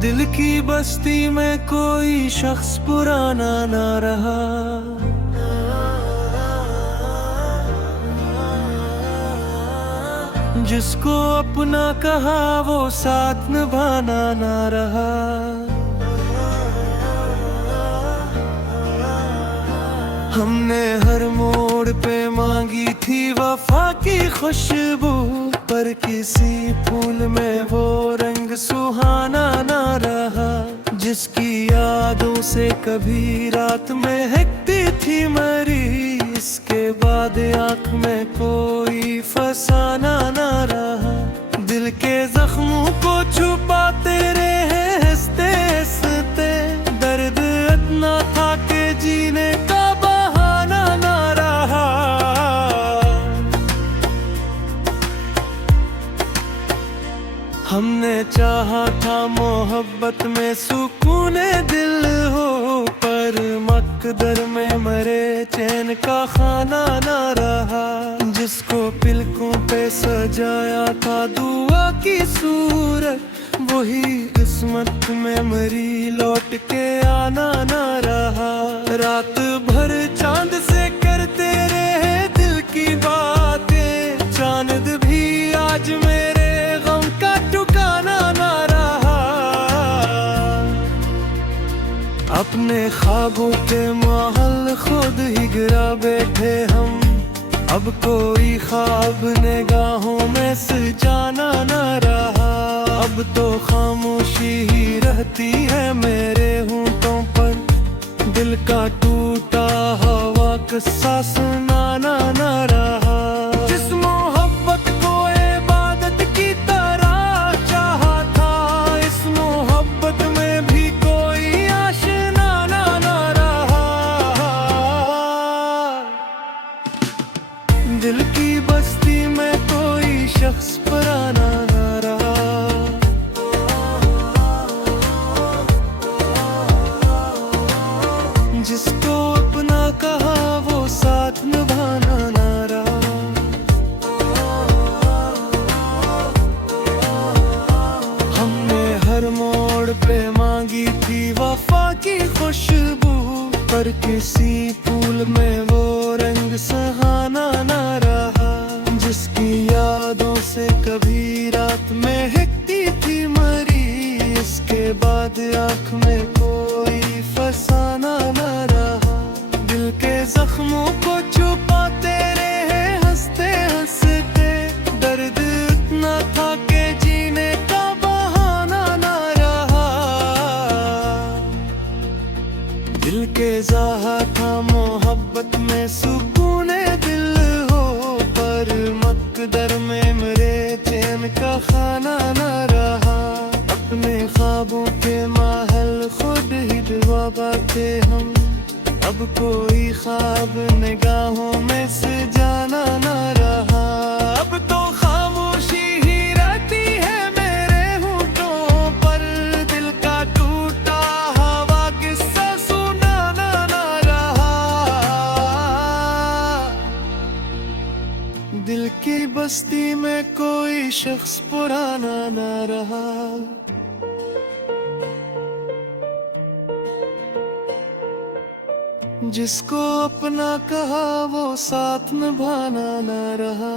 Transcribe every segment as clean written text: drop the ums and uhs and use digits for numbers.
दिल की बस्ती में कोई शख्स पुराना ना रहा। जिसको अपना कहा वो साथ निभाना ना रहा। हमने हर मोड़ पे मांगी थी वफा की खुशबू, पर किसी फूल में वो रंग सुहाना ना रहा। जिसकी यादों से कभी रात महकती थी मरी, इसके बाद आँख में कोई फसाना ना रहा। दिल के जख्मों को छुपाते रहे हंसते हंसते, दर्द इतना था कि जीने का बहाना ना रहा। हमने चाहा था मोहब्बत में सुकून दिल हो, पर मकदर में मरे चैन का खाना ना रहा। जिसको पिलकों पे सजाया था दुआ की सूरत, वही किस्मत में मरी लौट के आना ना रहा। रात भर चांद से करते रहे दिल की बातें, चांद भी आज मेरे गम का ठिकाना ना रहा। अपने ख्वाबों के महल खुद ही गिरा बैठे हम, अब कोई ख्वाब निगाहों में सजाना ना रहा। अब तो खामोशी ही रहती है मेरे होंठों पर, दिल का टूटा हवा किस्सा सुनाना ना रहा। जिस मोहब्बत को इबादत की तरह चाहा था, इस मोहब्बत में भी कोई आशना ना रहा। दिल की बस्ती में कोई शख्स पुराना ना रहा। जिसको अपना कहा वो साथ निभाना ना रहा। हमने हर मोड़ पे मांगी थी वफा की खुशबू, पर किसी फूल में वो रंग सुहाना ना रहा। जिसकी यादों से कभी रात महकती थी मरी, इसके बाद आँख में कोई फसाना ना रहा। दिल के जख्मों को छुपाते रहे हंसते हंसते, दर्द इतना था कि जीने का बहाना ना रहा। दिल के ज़ाहा था मोहब्बत में सुकून दिल हो, पर मकदर में मेरे चैन का खाना ना रहा। अपने ख्वाबों के महल खुद ही डुबा पाते हम, अब कोई ख्वाब निगाहों में सजाना ना रहा। अब तो खामोशी ही रहती है मेरे होंठों पर, दिल का टूटा हवा किस्सा सुनाना ना रहा। दिल की बस्ती में कोई शख्स पुराना ना रहा। जिसको अपना कहा वो साथ निभाना ना रहा।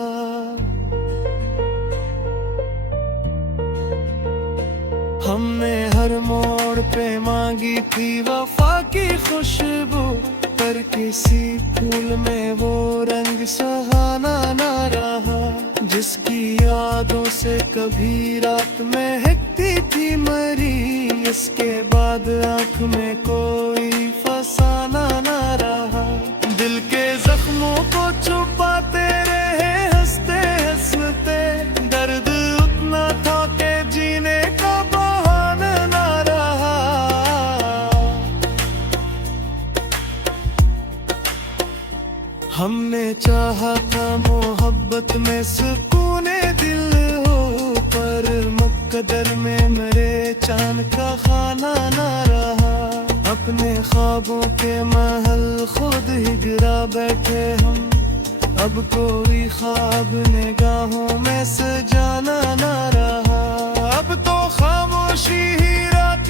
हमने हर मोड़ पे मांगी थी वफा की खुशबू, पर किसी फूल में वो रंग सुहाना ना रहा। जिसकी यादों से कभी रात महकती थी मरी, इसके बाद आँख में कोई फसाना ना रहा। दिल के जख्मों को छुपाते रहे हंसते हंसते, दर्द उतना था कि जीने का बहाना ना रहा। हमने चाहा था मोहब्बत में सुकून दिल हो, पर मुकद्दर में मेरे चांद का खाना ना रहा। अपने ख्वाबों के महल खुद ही गिरा बैठे हम, अब कोई ख्वाब निगाहों में सजाना ना रहा। अब तो खामोशी ही रात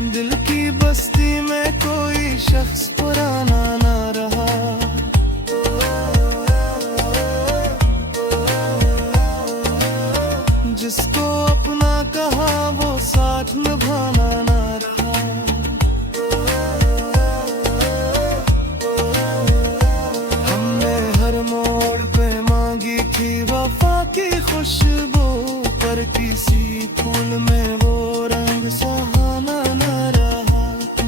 दिल की बस्ती में कोई शख्स पुराना ना रहा। जिसको अपना कहा वो साथ निभाना ना रहा। हमने हर मोड़ पे मांगी थी वफा की खुशबू, पर किसी फूल में वो रंग सुहाना ना रहा।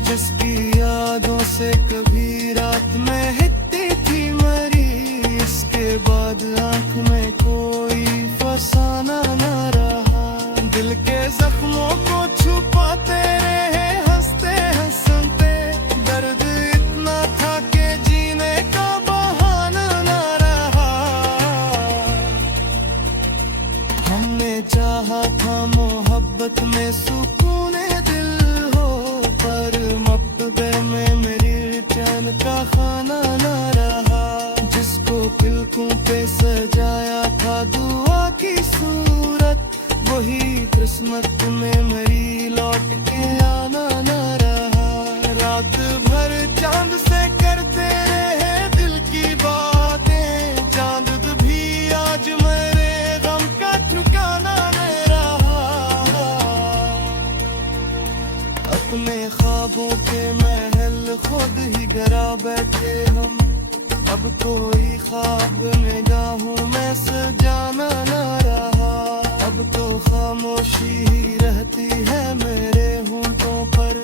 जिसकी यादों से कभी रात में हिटती थी मरी, इसके बाद आँख में कोई फसाना ना रहा। दिल के जख्मों को छुपाते रहे हंसते हंसते, दर्द इतना था कि जीने का बहाना ना रहा। हमने चाहा था मोहब्बत में सुकून दिल हो, पर मकबे में मेरी चैन का खाना ना रहा। जिसको तिलकों पे सजाया था दुआ की सूरत, वही किस्मत में मेरी लौट के आना ना रहा। रात भर चांद से करते रहे दिल की बातें, चांद भी आज मेरे गम का ठिकाना नहीं रहा। अपने ख्वाबों के महल खुद ही गिरा बैठे हम, अब कोई ख्वाब निगाहों में सजाना ना रहा। अब तो खामोशी ही रहती है मेरे होंठों पर,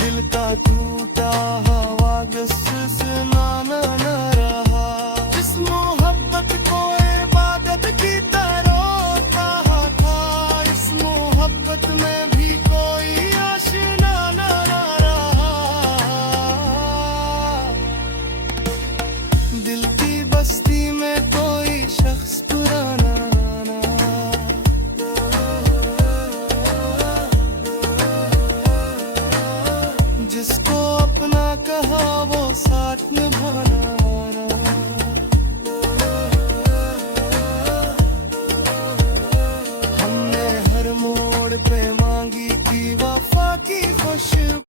दिल का टूटा हवा सुनाना ना रहा। इस मोहब्बत को इबादत की तरह कहा था, इस मोहब्बत में भी कोई आशिना ना रहा। दिल की बस्ती में कोई शख्स पुराना ना, जिसको अपना कहा वो साथ निभाना।